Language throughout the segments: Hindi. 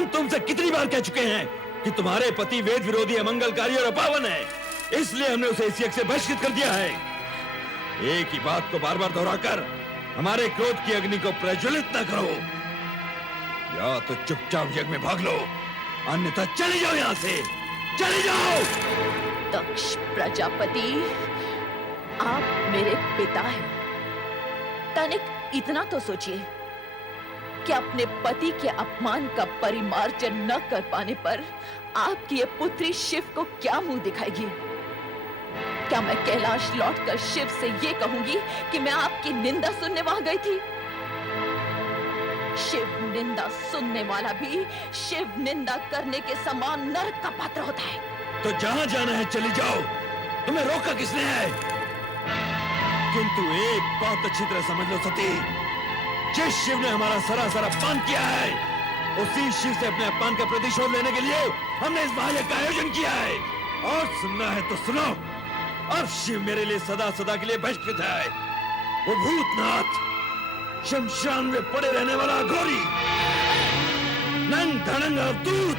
हम तुमसे कितनी बार कह चुके हैं कि तुम्हारे पति वेद विरोधी, अमंगलकारी और अपावन है। इसलिए हमने उसे इस यज्ञ से बहिष्कृत कर दिया है। एक ही बात को बार बार दोहराकर हमारे क्रोध की अग्नि को प्रज्वलित न करो। या तो चुपचाप यज्ञ में भाग लो, अन्यथा चले जाओ यहां से, चले जाओ। दक्ष प्रजापति, आप मेरे पिता हैं। तनिक इतना तो सोचिए कि अपने पति के अपमान का परिमार्जन न कर पाने पर आपकी ये पुत्री शिव को क्या मुंह दिखाएगी? क्या मैं कैलाश लौटकर शिव से ये कहूंगी कि मैं आपकी निंदा सुनने वहां गई थी? शिव निंदा सुनने वाला भी शिव निंदा करने के समान नरक का पात्र होता है। तो जहां जाना है चली जाओ, तुम्हें रोका किसने है? किंतु एक बात अच्छी तरह समझ लो सती, जिस शिव ने हमारा सरासर अपमान किया है, उसी शिव से अपने अपमान का प्रतिशोध लेने के लिए हमने इस महायज्ञ का आयोजन किया है। और सुनना है तो सुनो, अब शिव मेरे लिए सदा सदा के लिए बहिष्कृत है। वो भूतनाथ, शमशान में पड़े रहने वाला अघोरी, नंग धड़ंग अवधूत,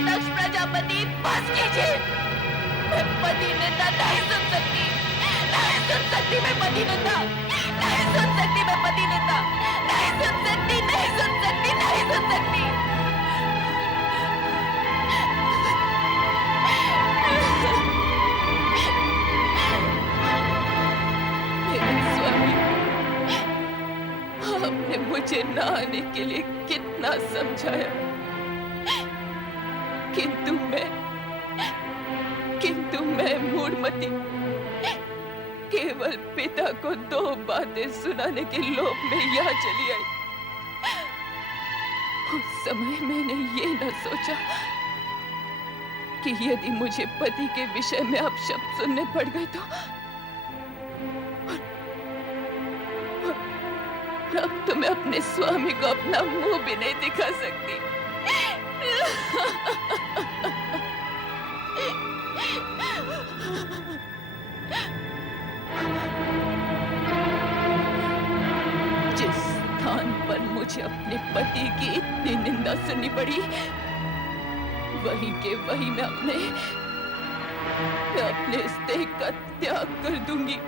दक्ष प्रजापति, बस कीजिए। मैं पति निंदा नहीं सुन सकती, नहीं सुन सकती। मैं पति निंदा नहीं सुन सकती, मैं पति निंदा नहीं सुन सकती, नहीं सुन सकती, नहीं सुन सकती। मेरे स्वामी, आपने मुझे न आने के लिए कितना समझाया, किंतु मैं मूढ़मती केवल पिता को दो बातें सुनाने के लोभ में यहाँ चली आई। उस समय मैंने ये न सोचा कि यदि मुझे पति के विषय में अपशब्द सुनने पड़ गए तो अब तो मैं अपने स्वामी को अपना मुंह भी नहीं दिखा सकती। जिस स्थान पर मुझे अपने पति की इतनी निंदा सुननी पड़ी, वहीं के वहीं मैं अपने इस देह का त्याग कर दूंगी।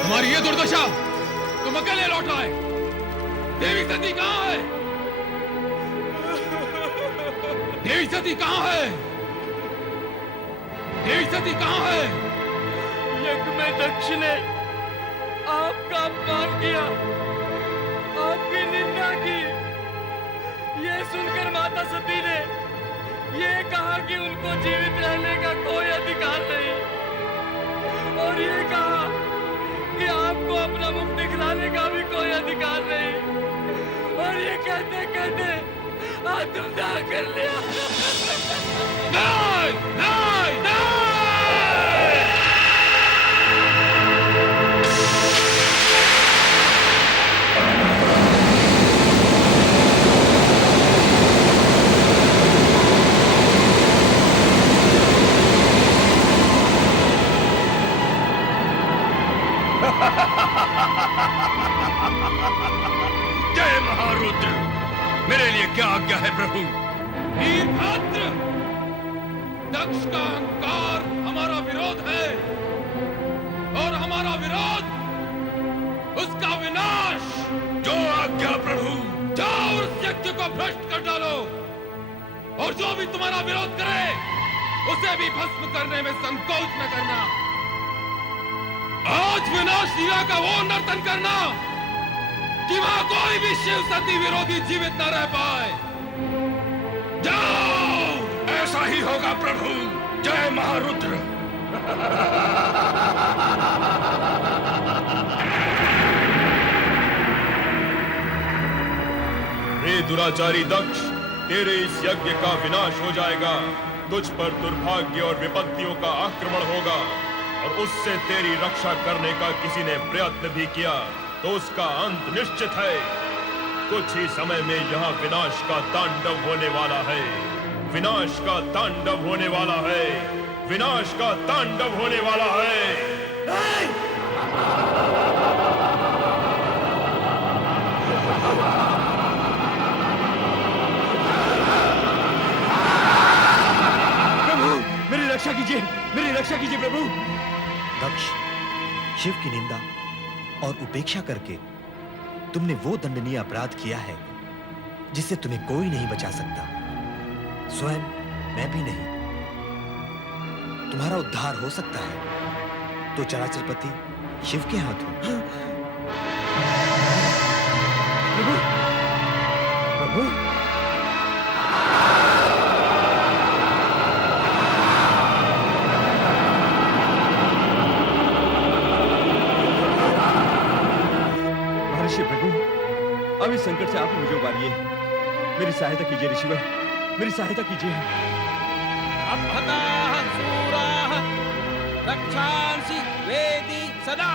तुम्हारी ये दुर्दशा, तुम अकेले लौट आए। देवी सती कहाँ है? देवी सती कहाँ है? देवी सती कहाँ है? यज्ञ में दक्ष ने आपका अपमान किया, आपकी निंदा की। ये सुनकर माता सती ने ये कहा कि उनको जीवित रहने का कोई अधिकार नहीं, और ये कहा कि आपको अपना मुख दिखलाने का भी कोई अधिकार नहीं। और ये कहते कहते आत्मदाह कर लिया। नहीं, नहीं, नहीं! जय मेरे लिए क्या आज्ञा है प्रभु? वीरभद्र, दक्ष का अहंकार हमारा विरोध है और हमारा विरोध उसका विनाश। जो आज्ञा प्रभु। जाओ उस यज्ञ को भ्रष्ट कर डालो और जो भी तुम्हारा विरोध करे उसे भी भस्म करने में संकोच न करना। आज विनाश लीला का वो नर्तन करना कि वहां कोई भी शिव सती विरोधी जीवित न रह पाए। जाओ। ऐसा ही होगा प्रभु। जय महारुद्र। हे दुराचारी दक्ष, तेरे इस यज्ञ का विनाश हो जाएगा। तुझ पर दुर्भाग्य और विपत्तियों का आक्रमण होगा और उससे तेरी रक्षा करने का किसी ने प्रयत्न भी किया तो उसका अंत निश्चित है। कुछ ही समय में यहाँ विनाश का तांडव होने वाला है। विनाश का तांडव होने वाला है। विनाश का तांडव होने वाला है। मेरी रक्षा कीजिए, मेरी रक्षा कीजिए प्रभु। दक्ष, शिव की निंदा और उपेक्षा करके तुमने वो दंडनीय अपराध किया है जिससे तुम्हें कोई नहीं बचा सकता, स्वयं मैं भी नहीं। तुम्हारा उद्धार हो सकता है तो चराचरपति शिव के हाथों। प्रभु, प्रभु, प्रभु, अब इस संकट से आप मुझे उबारिए। मेरी सहायता कीजिए ऋषिवर, मेरी सहायता कीजिए। अपहताः शूराः रक्षांसि वेदी सदा।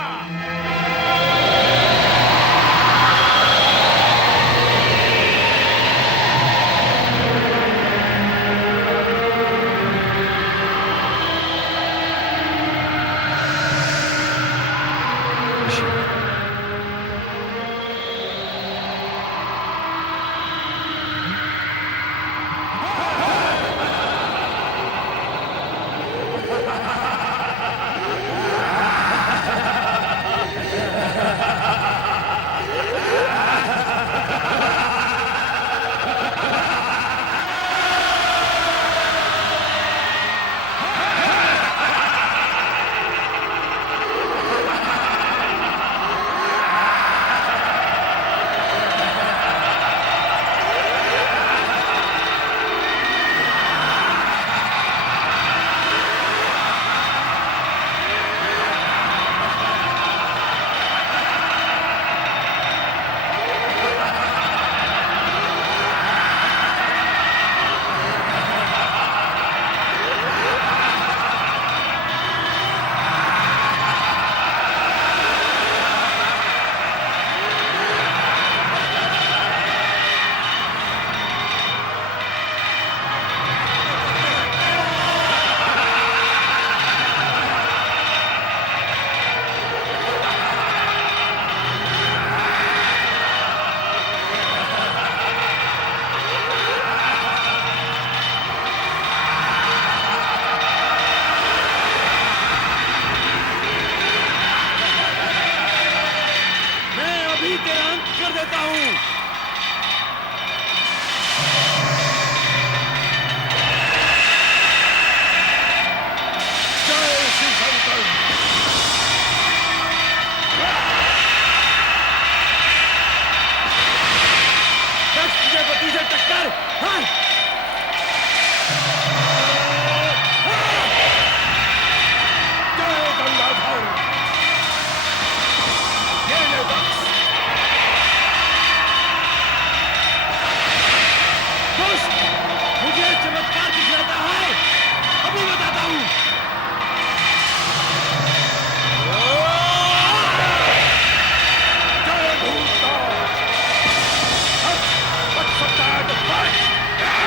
सकता है तो बच।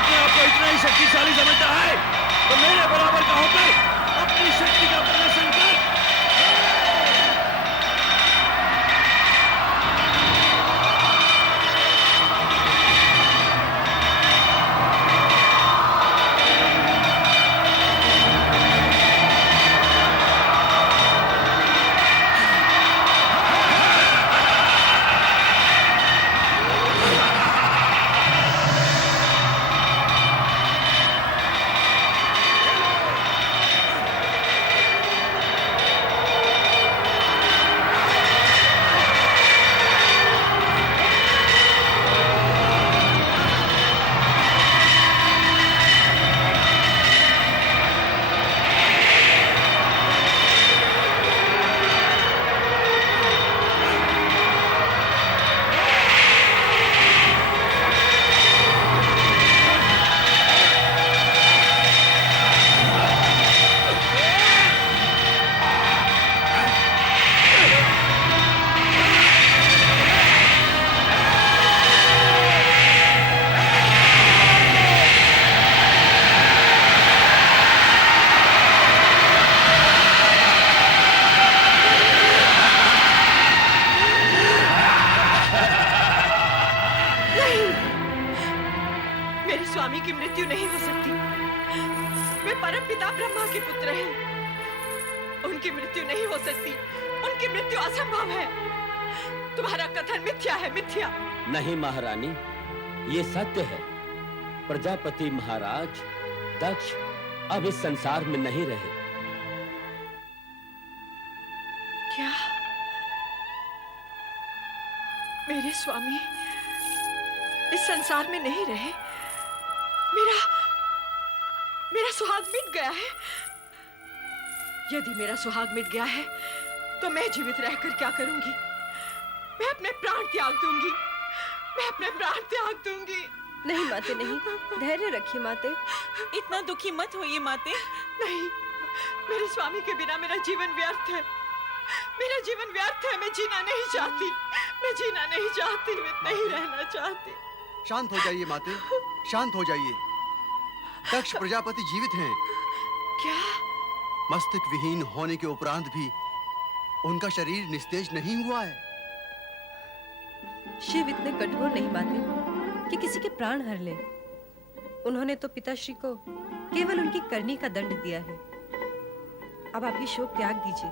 अपने आप को इतना ही शक्तिशाली समझता है तो मेरे बराबर का होकर अपनी शक्ति का प्रदर्शन कर। मेरे स्वामी की मृत्यु नहीं हो सकती। वे परम पिता ब्रह्मा के पुत्र हैं। उनकी मृत्यु नहीं हो सकती। उनकी मृत्यु असंभव है। तुम्हारा कथन मिथ्या है, मिथ्या। नहीं महारानी, ये सत्य है। प्रजापति महाराज दक्ष अब इस संसार में नहीं रहे। क्या मेरे स्वामी इस संसार में नहीं रहे? मेरा सुहाग मिट गया है। यदि मेरा सुहाग मिट गया है तो मैं जीवित रहकर क्या करूंगी? मैं अपने प्राण त्याग दूंगी। मैं अपने प्राण त्याग दूंगी। नहीं माते, नहीं, धैर्य रखिए माते। इतना दुखी मत होइए माते। नहीं, मेरे स्वामी के बिना मेरा जीवन व्यर्थ है। मेरा जीवन व्यर्थ है। मैं जीना नहीं चाहती। मैं जीना नहीं चाहती। मैं नहीं रहना चाहती। शांत हो जाइए माते, शांत हो जाइए। दक्ष प्रजापति जीवित हैं। क्या? मस्तक विहीन होने के उपरांत भी उनका शरीर निस्तेज नहीं हुआ है। शिव इतने कठोर नहीं माते कि किसी के प्राण हर ले। उन्होंने तो पिताश्री को केवल उनकी करनी का दंड दिया है। अब आप ये शोक त्याग दीजिए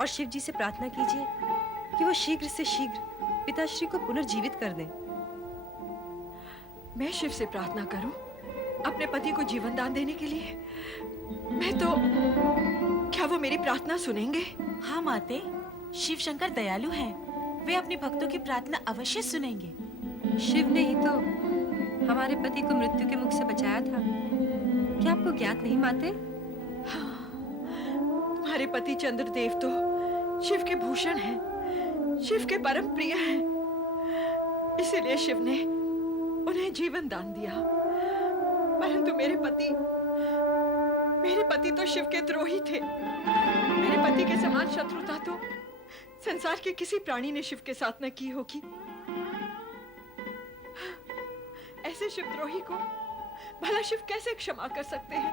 और शिव जी से प्रार्थना कीजिए कि वो शीघ्र से शीघ्र पिताश्री को पुनर्जीवित कर दें। मैं शिव से प्रार्थना करूं अपने पति को जीवन दान देने के लिए? मैं तो, क्या वो मेरी प्रार्थना सुनेंगे? हाँ माते, शिव शंकर दयालु हैं। वे अपने भक्तों की प्रार्थना अवश्य सुनेंगे। शिव ने ही तो हमारे पति को मृत्यु के मुख से बचाया था। क्या आपको ज्ञात नहीं माते? तुम्हारे पति चंद्रदेव तो शिव के भूषण हैं, शिव के परम प्रिय हैं। इसीलिए शिव ने उन्हें जीवन दान दिया। परंतु मेरे पति तो शिव के द्रोही थे। मेरे पति के समान शत्रुता तो संसार के किसी प्राणी ने शिव के साथ न की होगी। ऐसे शिवद्रोही को भला शिव कैसे क्षमा कर सकते हैं?